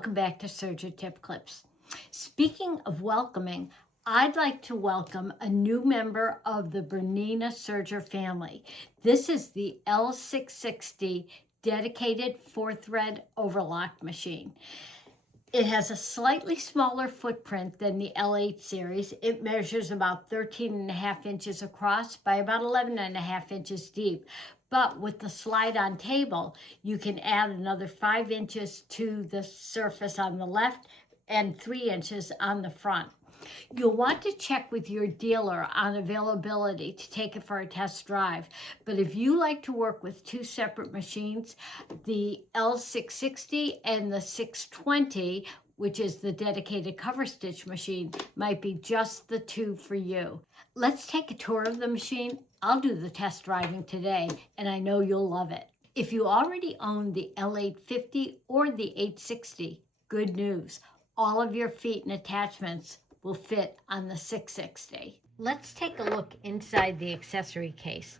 Welcome back to Serger Tip Clips. Speaking of welcoming, I'd like to welcome a new member of the BERNINA Serger family. This is the L660 dedicated 4-thread overlock machine. It has a slightly smaller footprint than the L8 series. It measures about 13.5 inches across by about 11.5 inches deep. But with the slide-on table, you can add another 5 inches to the surface on the left and 3 inches on the front. You'll want to check with your dealer on availability to take it for a test drive. But if you like to work with two separate machines, the L660 and the 620, which is the dedicated cover stitch machine, might be just the two for you. Let's take a tour of the machine. I'll do the test driving today, and I know you'll love it. If you already own the L850 or the 860, good news. All of your feet and attachments will fit on the 660. Let's take a look inside the accessory case.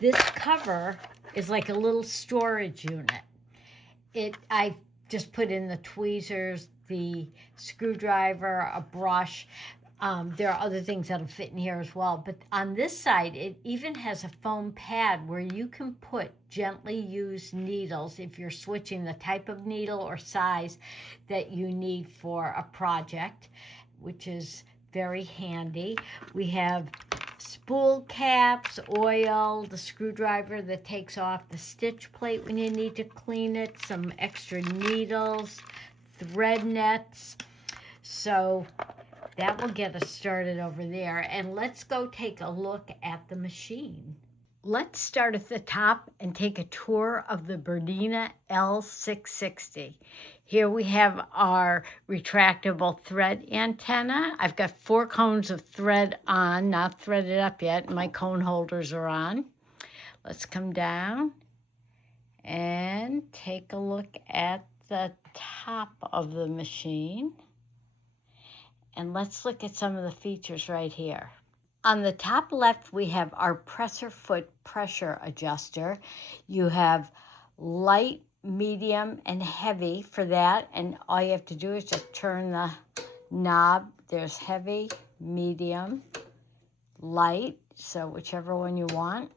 This cover is like a little storage unit. I just put in the tweezers, the screwdriver, a brush. There are other things that'll fit in here as well. But on this side, it even has a foam pad where you can put gently used needles if you're switching the type of needle or size that you need for a project, which is very handy. We have spool caps, oil, the screwdriver that takes off the stitch plate when you need to clean it, some extra needles, thread nets. So that will get us started over there. And let's go take a look at the machine. Let's start at the top and take a tour of the BERNINA L660. Here we have our retractable thread antenna. I've got 4 cones of thread on, not threaded up yet. My cone holders are on. Let's come down and take a look at the top of the machine. And let's look at some of the features right here. On the top left, we have our presser foot pressure adjuster. You have light, medium, and heavy for that. And all you have to do is just turn the knob. There's heavy, medium, light, so whichever one you want.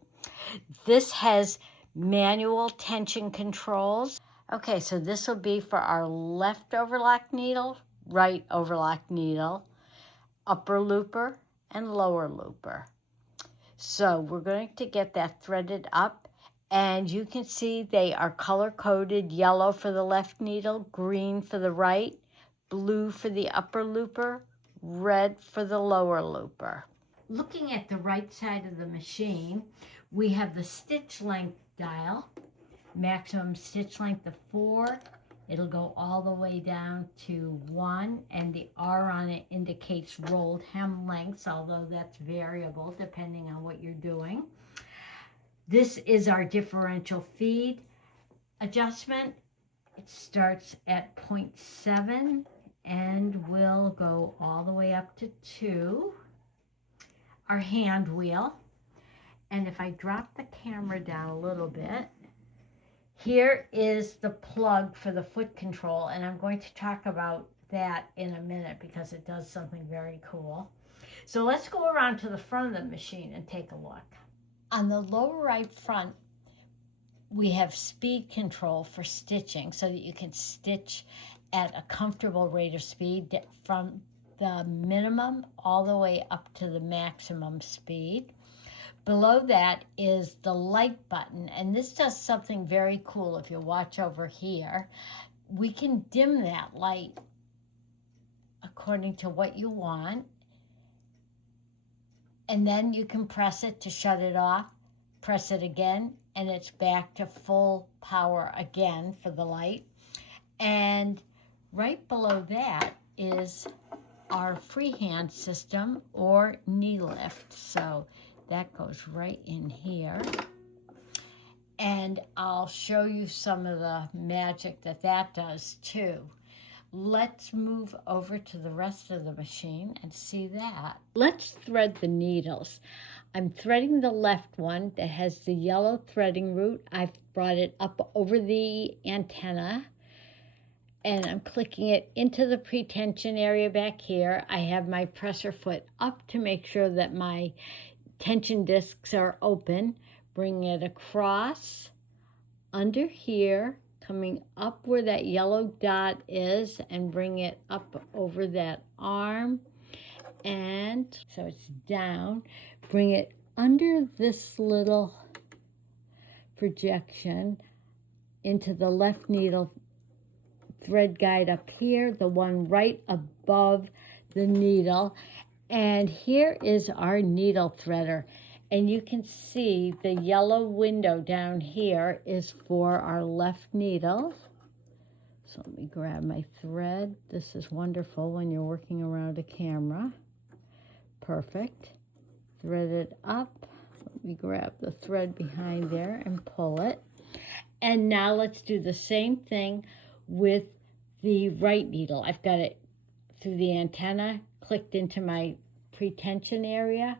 This has manual tension controls. Okay, so this will be for our left overlock needle, right overlock needle, upper looper, and lower looper. So we're going to get that threaded up, and you can see they are color-coded: yellow for the left needle, green for the right, blue for the upper looper, red for the lower looper. Looking at the right side of the machine, we have the stitch length dial, maximum stitch length of 4. It'll go all the way down to 1, and the R on it indicates rolled hem lengths, although that's variable depending on what you're doing. This is our differential feed adjustment. It starts at 0.7 and will go all the way up to 2. Our hand wheel. And if I drop the camera down a little bit, here is the plug for the foot control, and I'm going to talk about that in a minute because it does something very cool. So let's go around to the front of the machine and take a look. On the lower right front, we have speed control for stitching so that you can stitch at a comfortable rate of speed from the minimum all the way up to the maximum speed. Below that is the light button, and this does something very cool. If you watch over here, we can dim that light according to what you want, and then you can press it to shut it off, press it again, and it's back to full power again for the light. And right below that is our freehand system or knee lift. So that goes right in here. And I'll show you some of the magic that does too. Let's move over to the rest of the machine and see that. Let's thread the needles. I'm threading the left one that has the yellow threading route. I've brought it up over the antenna and I'm clicking it into the pretension area back here. I have my presser foot up to make sure that my tension discs are open. Bring it across under here, coming up where that yellow dot is, and bring it up over that arm. And so it's down. Bring it under this little projection into the left needle thread guide up here, the one right above the needle. And here is our needle threader. And you can see the yellow window down here is for our left needle. So let me grab my thread. This is wonderful when you're working around a camera. Perfect. Thread it up. Let me grab the thread behind there and pull it. And now let's do the same thing with the right needle. I've got it through the antenna, clicked into my pretension area,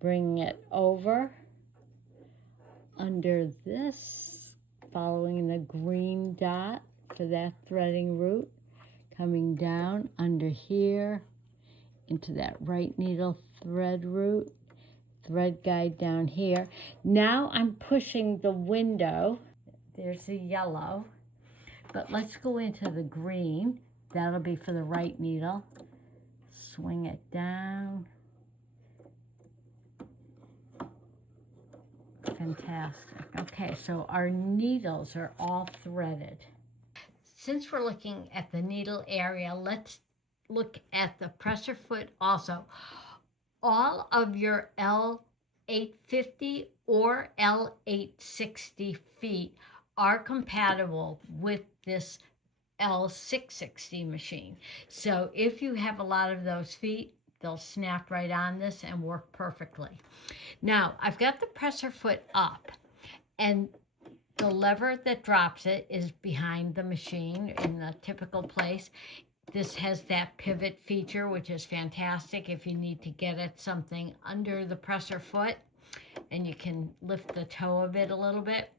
bring it over under this, following the green dot for that threading route, coming down under here into that right needle thread route, thread guide down here. Now I'm pushing the window. There's the yellow, but let's go into the green. That'll be for the right needle. Swing it down. Fantastic. Okay, so our needles are all threaded. Since we're looking at the needle area, let's look at the presser foot also. All of your L850 or L860 feet are compatible with this L660 machine. So if you have a lot of those feet, they'll snap right on this and work perfectly. Now, I've got the presser foot up, and the lever that drops it is behind the machine in the typical place. This has that pivot feature, which is fantastic if you need to get at something under the presser foot, and you can lift the toe of it a little bit.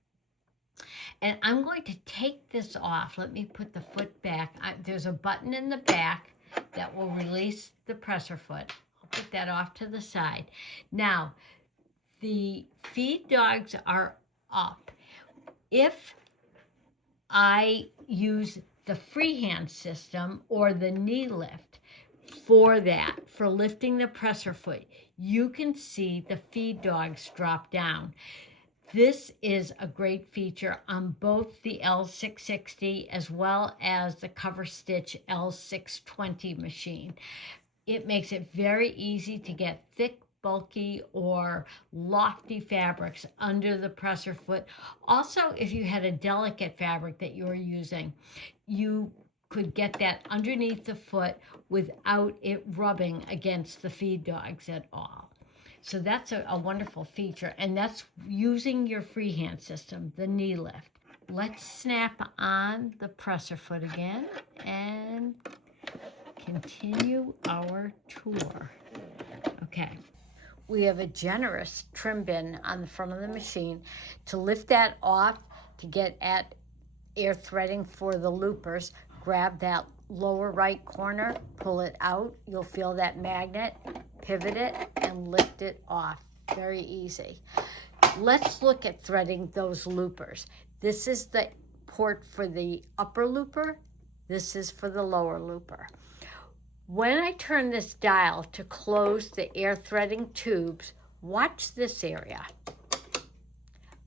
And I'm going to take this off. Let me put the foot back. There's a button in the back that will release the presser foot. I'll put that off to the side. Now, the feed dogs are up. If I use the freehand system or the knee lift for that, for lifting the presser foot, you can see the feed dogs drop down. This is a great feature on both the L660 as well as the Cover Stitch L620 machine. It makes it very easy to get thick, bulky, or lofty fabrics under the presser foot. Also, if you had a delicate fabric that you were using, you could get that underneath the foot without it rubbing against the feed dogs at all. So that's a wonderful feature, and that's using your freehand system, the knee lift. Let's snap on the presser foot again and continue our tour. Okay. We have a generous trim bin on the front of the machine. To lift that off, to get at air threading for the loopers, grab that lower right corner, pull it out. You'll feel that magnet, pivot it, and lift it off. Very easy. Let's look at threading those loopers. This is the port for the upper looper. This is for the lower looper. When I turn this dial to close the air threading tubes, watch this area.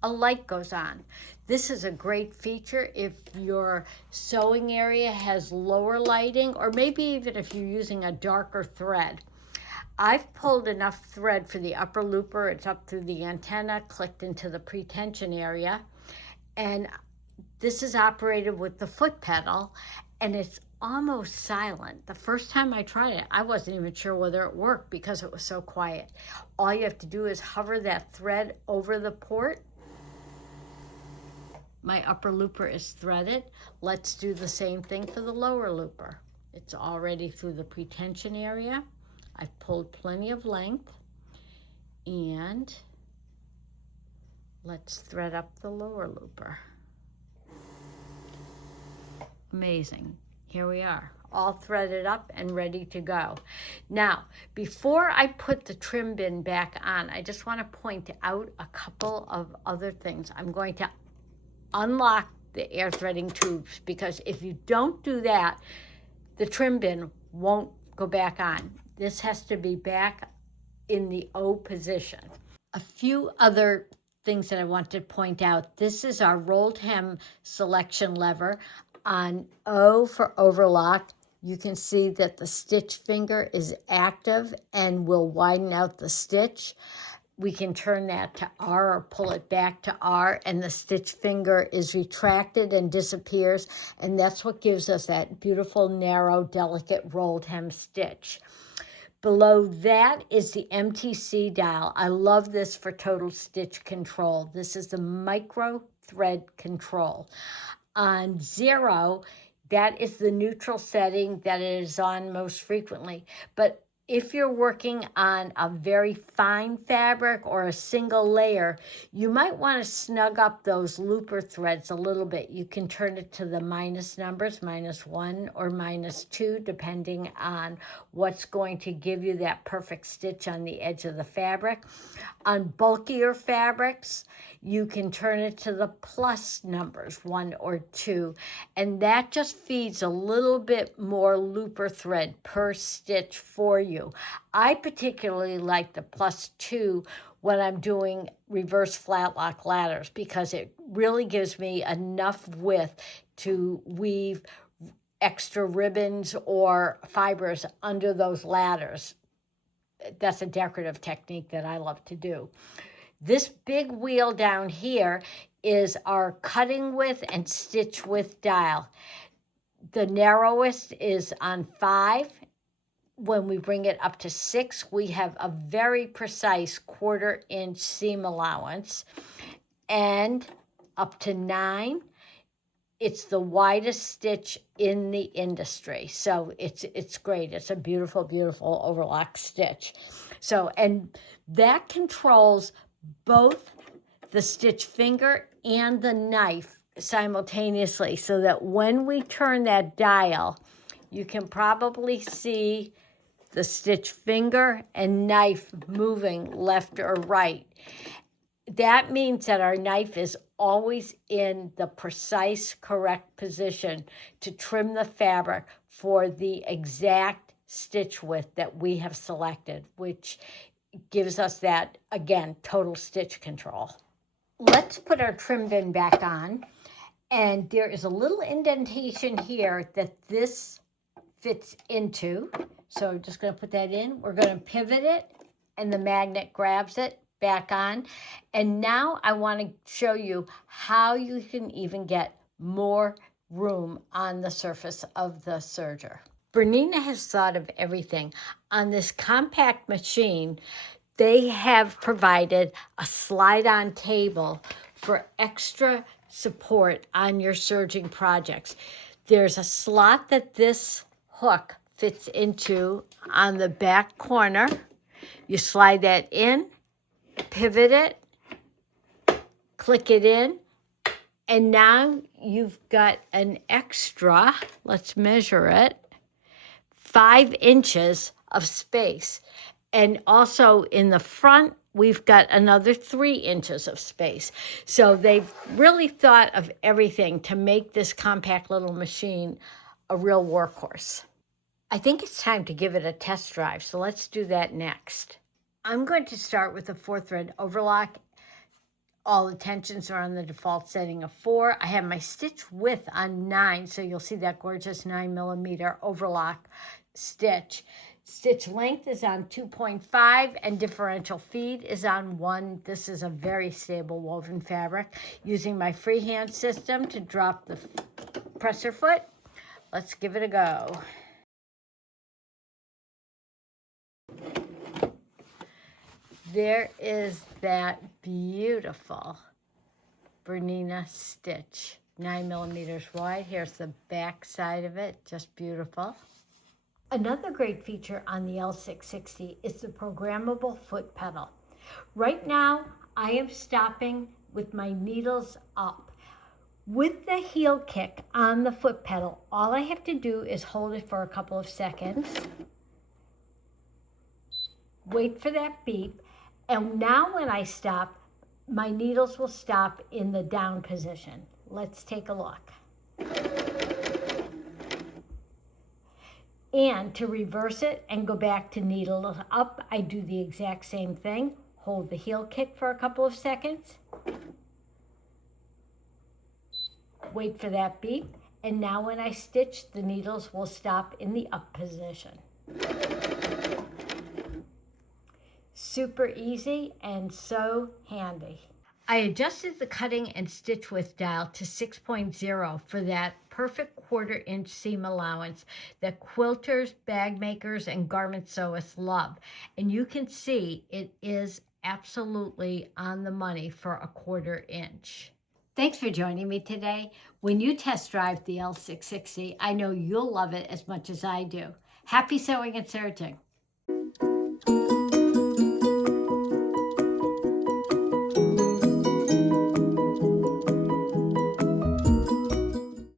A light goes on. This is a great feature if your sewing area has lower lighting, or maybe even if you're using a darker thread. I've pulled enough thread for the upper looper. It's up through the antenna, clicked into the pretension area, and this is operated with the foot pedal, and it's almost silent. The first time I tried it, I wasn't even sure whether it worked because it was so quiet. All you have to do is hover that thread over the port. My upper looper is threaded. Let's do the same thing for the lower looper. It's already through the pretension area. I've pulled plenty of length, and let's thread up the lower looper. Amazing. here we are, all threaded up and ready to go. Now, before I put the trim bin back on, I just want to point out a couple of other things. I'm going to unlock the air threading tubes, because if you don't do that, the trim bin won't go back on. This has to be back in the O position. A few other things that I want to point out. This is our rolled hem selection lever. On O for overlock, you can see that the stitch finger is active and will widen out the stitch. We can turn that to R or pull it back to R, and the stitch finger is retracted and disappears, and that's what gives us that beautiful, narrow, delicate rolled hem stitch. Below that is the MTC dial. I love this for total stitch control. This is the micro thread control. On 0, that is the neutral setting that it is on most frequently. But if you're working on a very fine fabric or a single layer, you might want to snug up those looper threads a little bit. You can turn it to the minus numbers, -1 or -2, depending on what's going to give you that perfect stitch on the edge of the fabric. On bulkier fabrics, you can turn it to the plus numbers, 1 or 2, and that just feeds a little bit more looper thread per stitch for you. I particularly like the +2 when I'm doing reverse flat lock ladders, because it really gives me enough width to weave extra ribbons or fibers under those ladders. That's a decorative technique that I love to do. This big wheel down here is our cutting width and stitch width dial. The narrowest is on 5. When we bring it up to 6, we have a very precise 1/4 inch seam allowance. And up to 9, it's the widest stitch in the industry. So it's great. It's a beautiful, beautiful overlock stitch. So, and that controls both the stitch finger and the knife simultaneously, so that when we turn that dial, you can probably see the stitch finger and knife moving left or right. That means that our knife is always in the precise, correct position to trim the fabric for the exact stitch width that we have selected, which gives us that, again, total stitch control. Let's put our trim bin back on, and there is a little indentation here that this fits into. So I'm just going to put that in. We're going to pivot it, and the magnet grabs it back on. And now I want to show you how you can even get more room on the surface of the serger. Bernina has thought of everything. On this compact machine, they have provided a slide-on table for extra support on your serging projects. There's a slot that this hook fits into on the back corner. You slide that in, pivot it, click it in, and now you've got an extra, let's measure it, 5 inches of space. And also in the front, we've got another 3 inches of space. So they've really thought of everything to make this compact little machine a real workhorse. I think it's time to give it a test drive, so let's do that next. I'm going to start with a 4-thread overlock. All the tensions are on the default setting of 4. I have my stitch width on 9, so you'll see that gorgeous 9mm overlock stitch. Stitch length is on 2.5 and differential feed is on 1. This is a very stable woven fabric. Using my freehand system to drop the presser foot. Let's give it a go. There is that beautiful Bernina stitch, 9mm wide. Here's the back side of it, just beautiful. Another great feature on the L660 is the programmable foot pedal. Right now, I am stopping with my needles up. With the heel kick on the foot pedal, all I have to do is hold it for a couple of seconds, wait for that beep, and now when I stop, my needles will stop in the down position. Let's take a look. And to reverse it and go back to needle up, I do the exact same thing. Hold the heel kick for a couple of seconds, wait for that beep, and now when I stitch, the needles will stop in the up position. Super easy and so handy. I adjusted the cutting and stitch width dial to 6.0 for that perfect 1/4 inch seam allowance that quilters, bag makers, and garment sewists love. And you can see it is absolutely on the money for a 1/4 inch. Thanks for joining me today. When you test drive the L660, I know you'll love it as much as I do. Happy sewing and serging.